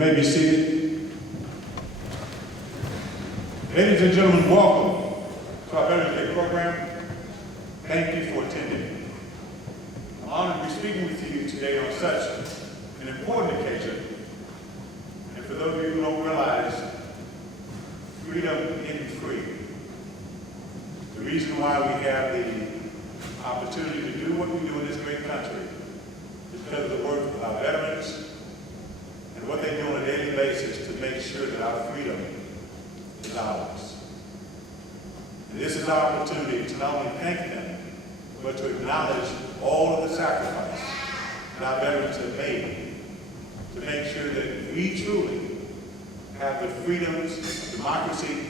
may be seated. Ladies and gentlemen, welcome to our Veterans Day program. Thank you for attending. I'm honored to be speaking with you today on such an important occasion. And for those of you who don't realize, freedom isn't free. The reason why we have the opportunity to do what we do in this great country is because of the work of our veterans and what they do on a daily basis to make sure that our freedom is ours. And this is our opportunity to not only thank them, but to acknowledge all of the sacrifice that our veterans have made to make sure that we truly have the freedoms of democracy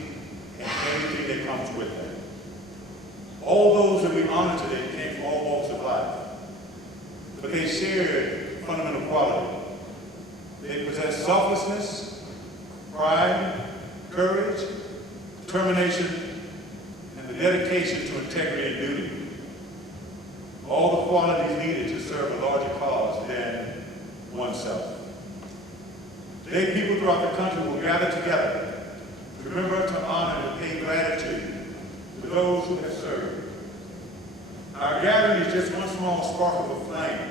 and everything that comes with that. All those that we honor today came from all walks of life, but they shared fundamental quality. They possess selflessness, pride, courage, determination, and the dedication to integrity and duty. All the qualities needed to serve a larger cause than oneself. Today, people throughout the country will gather together to remember, to honor, and pay gratitude to those who have served. Our gathering is just one small spark of a flame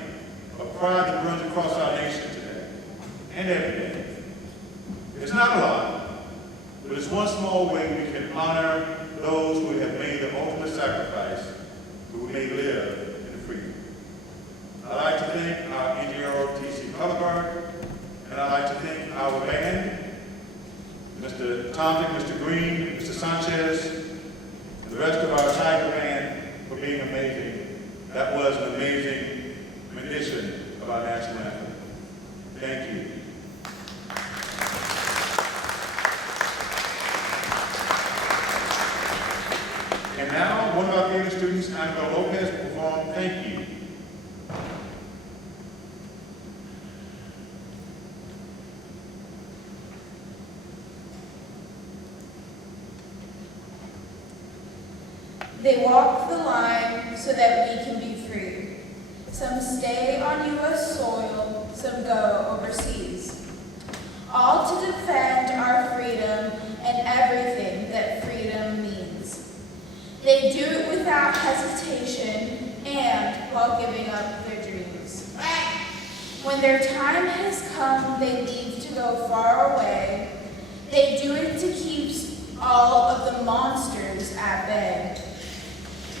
of pride that burns across our nation today and every day. It's not a lot, but it's one small way we can honor those who have made the ultimate sacrifice, who may live in freedom. I'd like to thank our ROTC color guard, and I'd like to thank our band, Mr. Thompson, Mr. Green, Mr. Sanchez, and the rest of our Tiger band for being amazing. That was an amazing rendition of our national anthem. Thank you. And now, one of our favorite students, Annabelle Lopez, will perform Thank You. They walk the line so that we can be free. Some stay on U.S. soil, some go overseas. All to defend our freedom and everything that freedom means. They do it without hesitation and while giving up their dreams. When their time has come, they leave to go far away. They do it to keep all of the monsters at bay.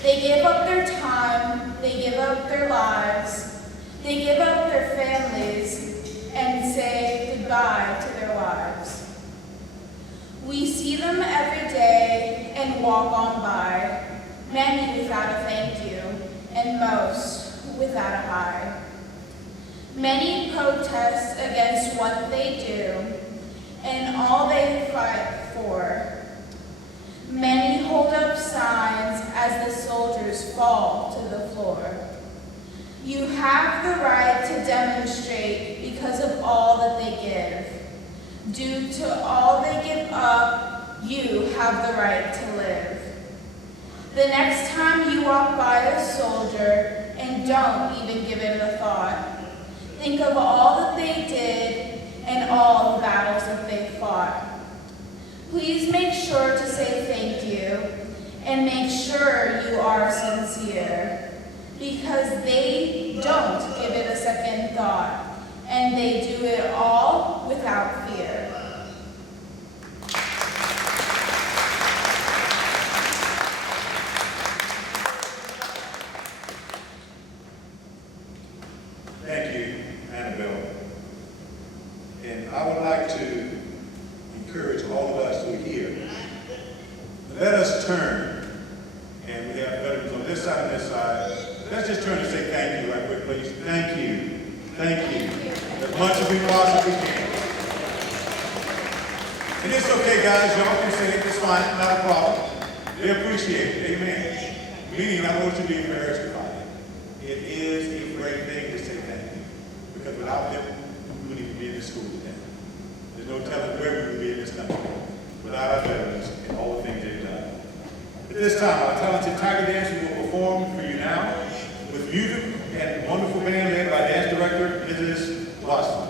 They give up their time, they give up their lives, they give up their families, and say goodbye to their wives. We see them every day and walk on by, many without a thank you, and most without a hi. Many protest against what they do and all they fight for. Many hold up signs as the soldiers fall to the floor. You have the right to demonstrate because of all that they give. Due to all they give up, you have the right to live. The next time you walk by a soldier and don't even give it a thought, think of all that they did and all the battles that they fought. Please make sure to say thank you and make sure you are sincere, because they don't give it a second thought and they do it all without fear. Thank you, Annabelle. And I would like to encourage all of us who are here. Let us turn, and we have veterans on this side and this side. Let's just turn and say thank you right quick, please. Thank you. Thank you. As much as we possibly can. And it's okay, guys. Y'all can say it. It's fine. Not a problem. They appreciate it. Amen. Meaning, I don't want you to be embarrassed by it. It is a great thing to say thank you. Because without them, we wouldn't even be in this school today. There's no telling where we would be in this country without our veterans and all the things they've done. At this time, our talented Tiger dancers will perform for you now with music and a wonderful band led by dance director Mrs. Watson.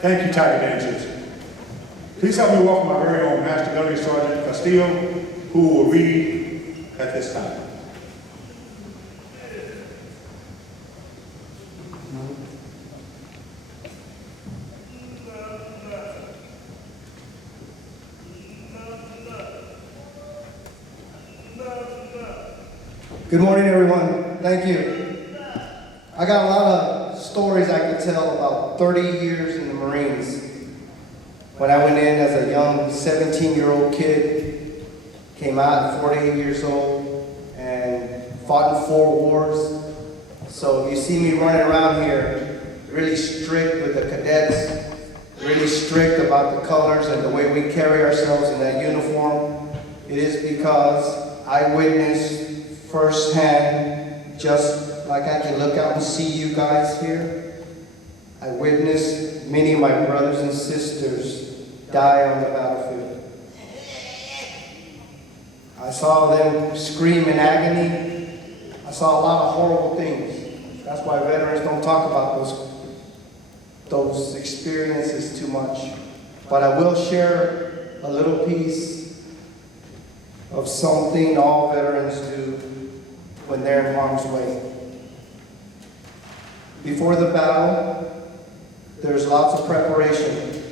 Thank you, Tiger Dancers. Please help me welcome our very own Master Gunnery Sergeant Castillo, who will read at this time. Good morning, everyone. Thank you. I got a lot of stories I could tell about 30 years in the Marines. When I went in as a young 17-year-old kid, came out at 48 years old, and fought in 4 wars. So you see me running around here, really strict with the cadets, really strict about the colors and the way we carry ourselves in that uniform. It is because I witnessed firsthand, just like I can look out and see you guys here, I witnessed many of my brothers and sisters die on the battlefield. I saw them scream in agony. I saw a lot of horrible things. That's why veterans don't talk about those experiences too much. But I will share a little piece of something all veterans do when they're in harm's way. Before the battle, there's lots of preparation.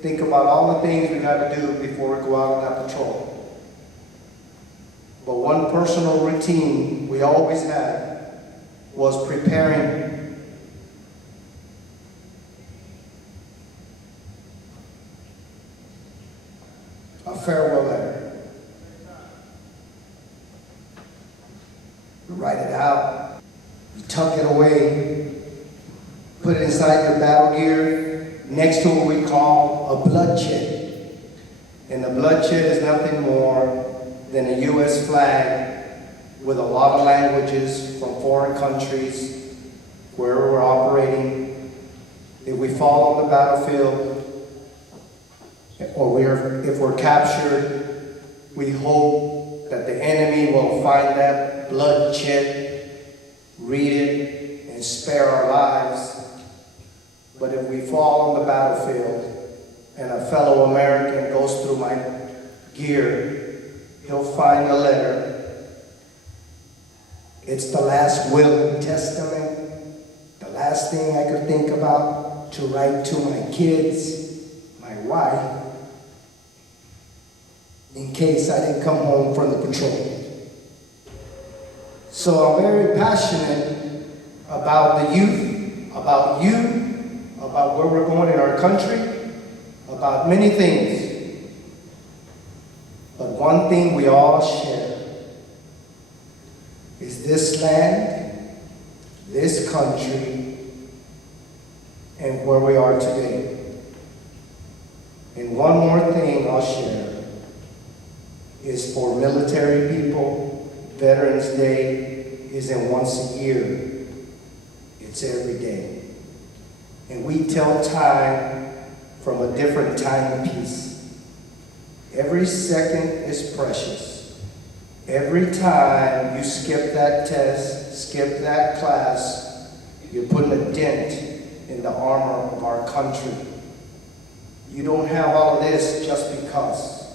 Think about all the things we got to do before we go out on that patrol. But one personal routine we always had was preparing a farewell letter. You write it out, you tuck it away, put it inside your battle gear, next to what we call a bloodshed. And the bloodshed is nothing more than a U.S. flag with a lot of languages from foreign countries, where we're operating. If we fall on the battlefield, or if we're captured, we hope that the enemy will find that bloodshed, read it, and spare our lives. But if we fall on the battlefield and a fellow American goes through my gear, he'll find a letter. It's the last will and testament, the last thing I could think about to write to my kids, my wife, in case I didn't come home from the patrol. So I'm very passionate about the youth, about you, about where we're going in our country, about many things. But one thing we all share is this land, this country, and where we are today. And one more thing I'll share is for military people, Veterans Day isn't once a year, it's every day. And we tell time from a different timepiece. Every second is precious. Every time you skip that test, skip that class, you're putting a dent in the armor of our country. You don't have all of this just because.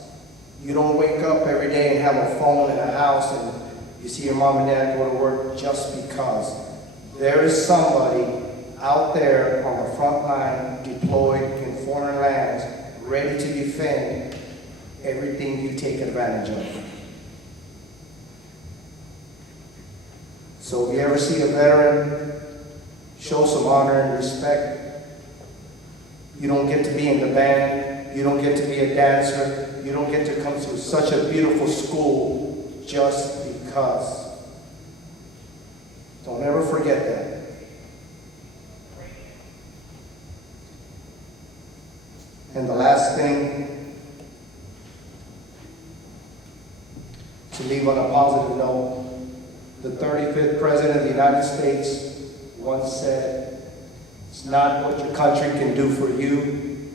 You don't wake up every day and have a phone in a house and you see your mom and dad go to work just because. There is somebody out there on the front line, deployed in foreign lands, ready to defend everything you take advantage of. So if you ever see a veteran, show some honor and respect. You don't get to be in the band. You don't get to be a dancer. You don't get to come to such a beautiful school just because. Don't ever forget that. And the last thing, to leave on a positive note, the 35th President of the United States once said, it's not what your country can do for you,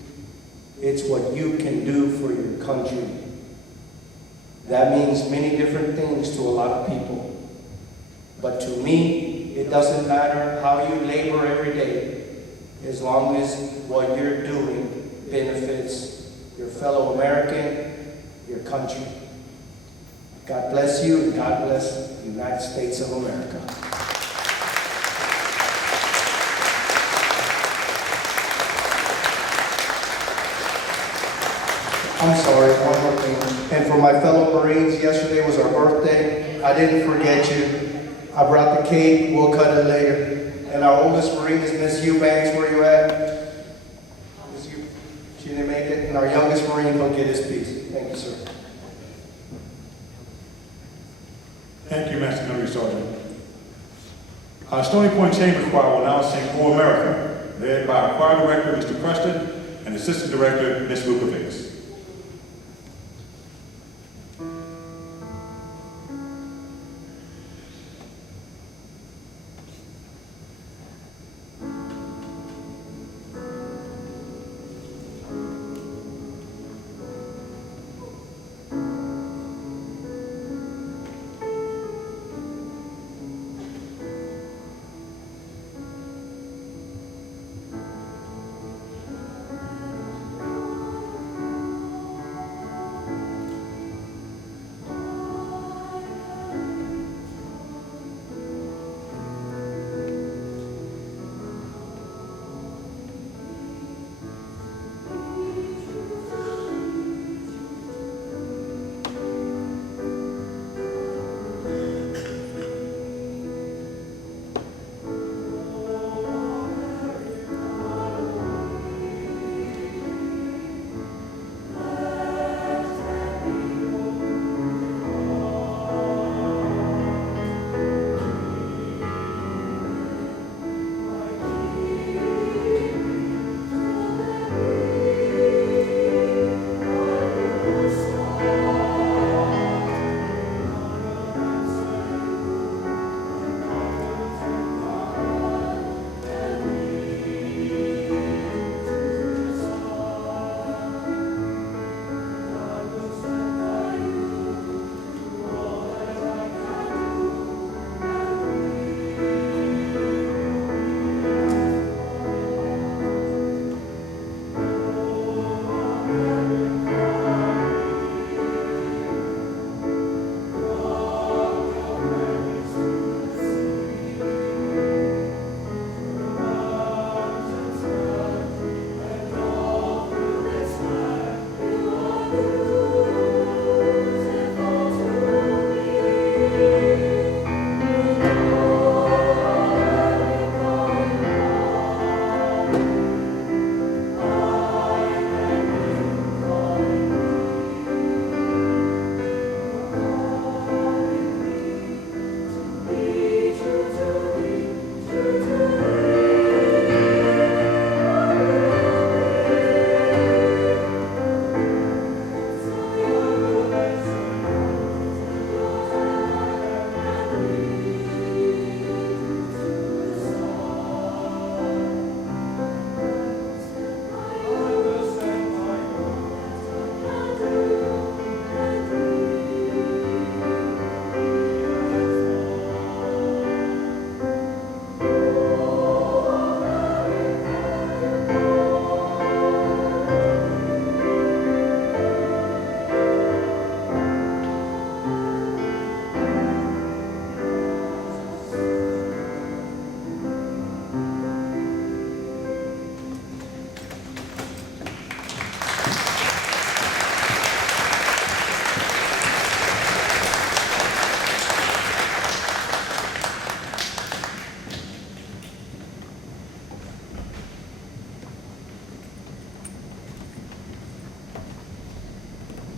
it's what you can do for your country. That means many different things to a lot of people. But to me, it doesn't matter how you labor every day. as long as what you're doing benefits your fellow American, your country. God bless you, and God bless the United States of America. I'm sorry, one more thing. And for my fellow Marines, yesterday was our birthday. I didn't forget you. I brought the cake, we'll cut it later. And our oldest Marine is Miss Eubanks, where you at? Miss Eubanks, she didn't make it. And our youngest Marine will get his piece. Thank you, sir. Thank you, Master Gunnery Sergeant. Our Stony Point Chamber Choir will now sing For America, led by our choir director, Mr. Preston, and assistant director, Ms. Vukovics.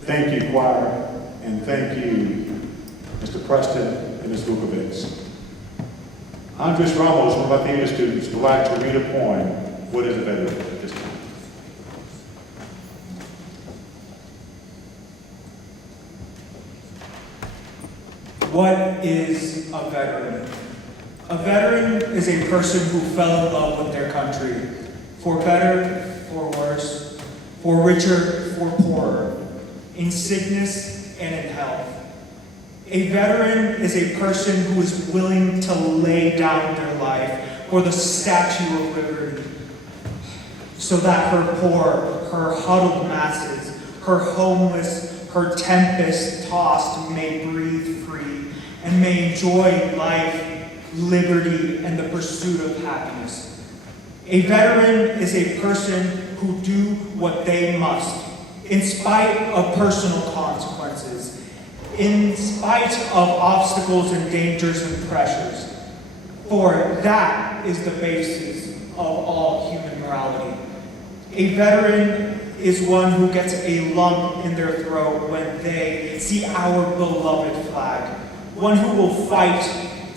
Thank you, choir, and thank you, Mr. Preston and Ms. Vukovics. Andres Ramos, one of our theater students, would like to read a poem, What is a Veteran, at this time. What is a veteran? A veteran is a person who fell in love with their country, for better, for worse, for richer, for poorer, in sickness and in health. A veteran is a person who is willing to lay down their life for the Statue of Liberty, so that her poor, her huddled masses, her homeless, her tempest-tossed may breathe free and may enjoy life, liberty, and the pursuit of happiness. A veteran is a person who do what they must, in spite of personal consequences, in spite of obstacles and dangers and pressures. For that is the basis of all human morality. A veteran is one who gets a lump in their throat when they see our beloved flag, one who will fight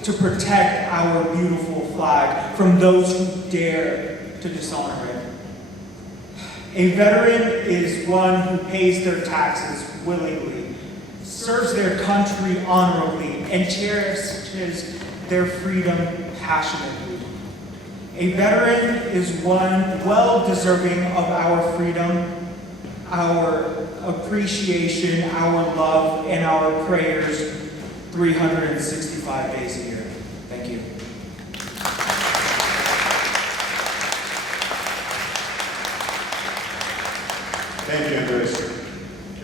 to protect our beautiful flag from those who dare to dishonor it. A veteran is one who pays their taxes willingly, serves their country honorably, and cherishes their freedom passionately. A veteran is one well deserving of our freedom, our appreciation, our love, and our prayers 365 days a year. Thank you. Thank you, Andres.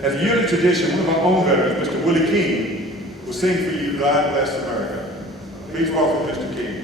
As a yearly tradition, one of our own veterans, Mr. Willie King, will sing for you, God Bless America. Please welcome Mr. King.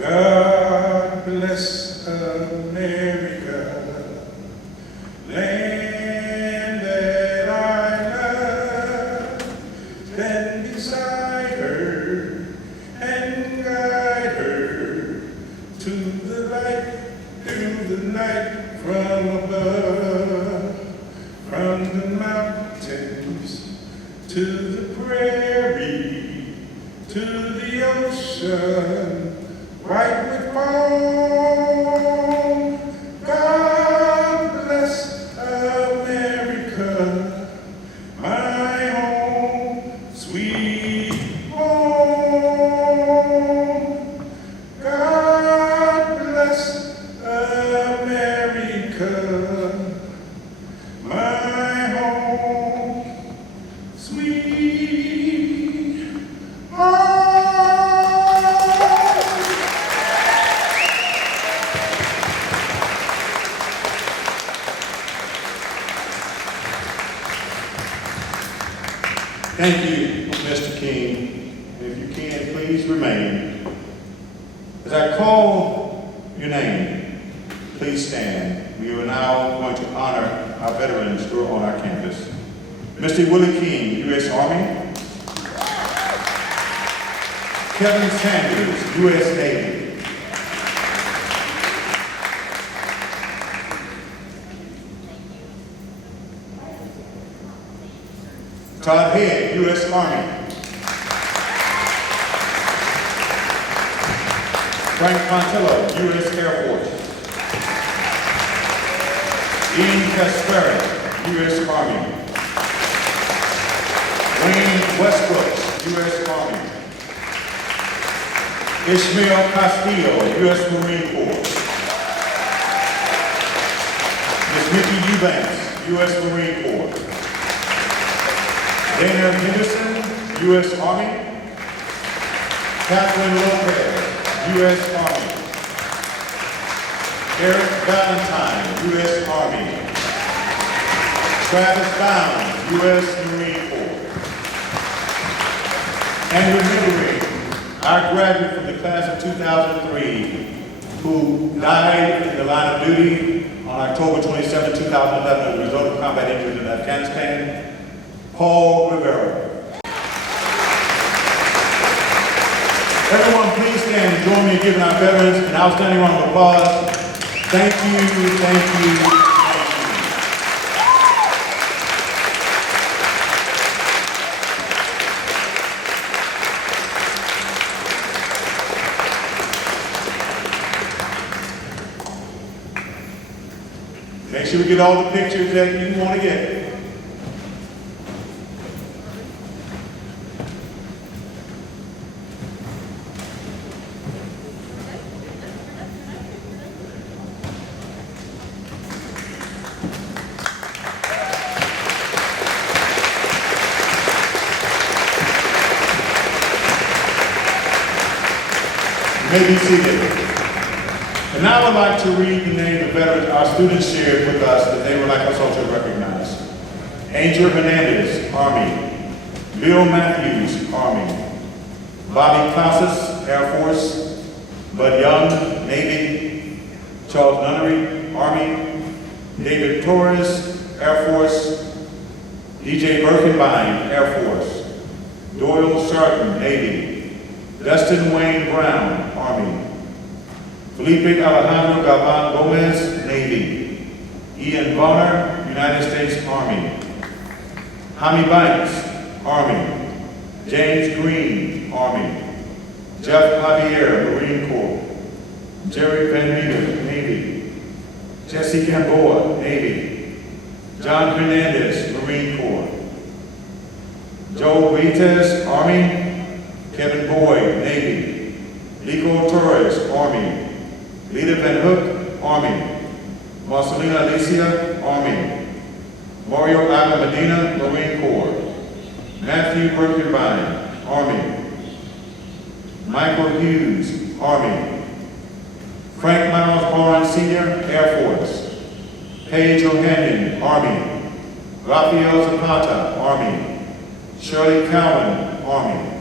God bless America, land that I love. Stand beside her and guide her to the light, through the night, from above, from the mountains to the prairie, to the ocean. White with foam, God bless America, my home, sweet home. God bless America, my home, sweet home. Thank you, Mr. King. And if you can, please remain. As I call your name, please stand. We are now going to honor our veterans who are on our campus. Mr. Willie King, U.S. Army. Kevin Sanders, U.S. Navy. Todd, U.S. Army. Frank Castillo, U.S. Air Force. Dean Castillo, U.S. Army. Wayne Westbrook, U.S. Army. Ishmael Castillo, U.S. Marine Corps. Ms. Nikki Eubanks, U.S. Marine Corps. Dana Henderson, U.S. Army. Catherine Lopez, U.S. Army. Eric Valentine, U.S. Army. Travis Bounds, U.S. Marine Corps. And remembering our graduate from the class of 2003 who died in the line of duty on October 27, 2011 as a result of combat injuries in Afghanistan, Paul Rivera. Everyone, please stand and join me in giving our veterans an outstanding round of applause. Thank you, thank you, thank you. Make sure we get all the pictures that you want to get. You may be seated. And now I would like to read the name of veterans our students shared with us that they would like us all to recognize. Angel Hernandez, Army. Bill Matthews, Army. Bobby Casas, Air Force. Bud Young, Navy. Charles Gunnery, Army. David Torres, Air Force. DJ Birkenbein, Air Force. Doyle Sharton, Navy. Dustin Wayne Brown, Army. Felipe Alejandro Galvan Gomez, Navy. Ian Bonner, United States Army. Hami Banks, Army. James Green, Army. Jeff Javier, Marine Corps. Jerry Van Meter, Navy. Jesse Gamboa, Navy. John Hernandez, Marine Corps. Joe Vites, Army. Kevin Boyd, Navy. Nico Torres, Army. Lita Van Hook, Army. Marcelina Alicia, Army. Mario Ava Medina, Marine Corps. Matthew Birkenbein, Army. Michael Hughes, Army. Frank Miles Barnes Sr., Air Force. Paige O'Hanion, Army. Rafael Zapata, Army. Shirley Cowan, Army.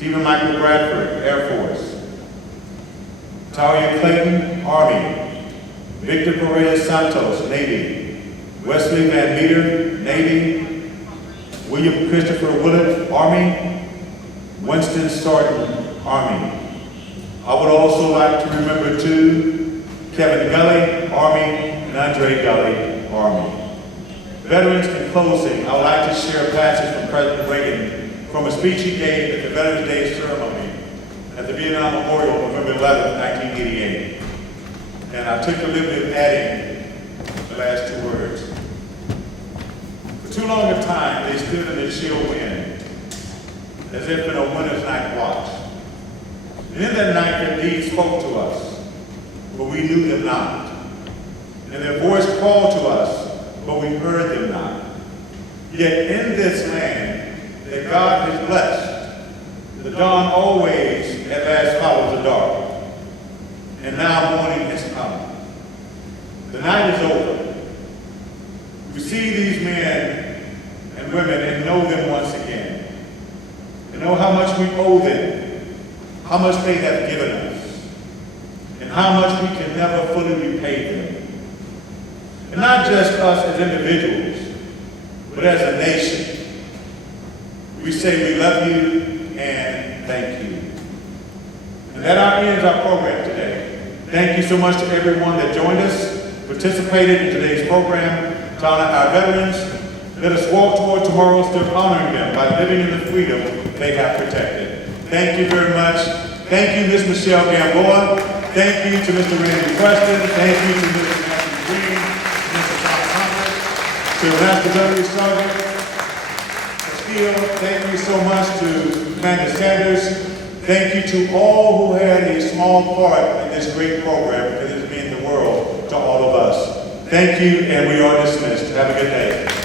Stephen Michael Bradford, Air Force. Talia Clayton, Army. Victor Perez Santos, Navy. Wesley Van Meter, Navy. William Christopher Willett, Army. Winston Starton, Army. I would also like to remember too, Kevin Gully, Army, and Andre Gully, Army. Veterans, in closing, I would like to share a passage from President Reagan from a speech he gave at the Veterans Day ceremony at the Vietnam Memorial on November 11, 1988. And I took the liberty of adding the last two words. For too long a time, they stood in the chill wind, as if in a winter's night watch. And in that night, their deeds spoke to us, but we knew them not. And their voice called to us, but we heard them not. Yet in this land that God has blessed, the dawn always at last follows the dark. And now morning has come. The night is over. We see these men and women and know them once again. And know how much we owe them, how much they have given us, and how much we can never fully repay them. And not just us as individuals, but as a nation. We say we love you and thank you. And that ends our program today. Thank you so much to everyone that joined us, participated in today's program. To honor our veterans, let us walk toward tomorrow still honoring them by living in the freedom they have protected. Thank you very much. Thank you, Ms. Michelle Gamboa. Thank you to Mr. Randy Preston. Thank you to Mr. Matthew Green, Mr. Todd Thomas, to Master W. Sergeant Castillo. Thank you so much to Commander Sanders. Thank you to all who had a small part in this great program, because it means the world to all of us. Thank you, and we are dismissed. Have a good day.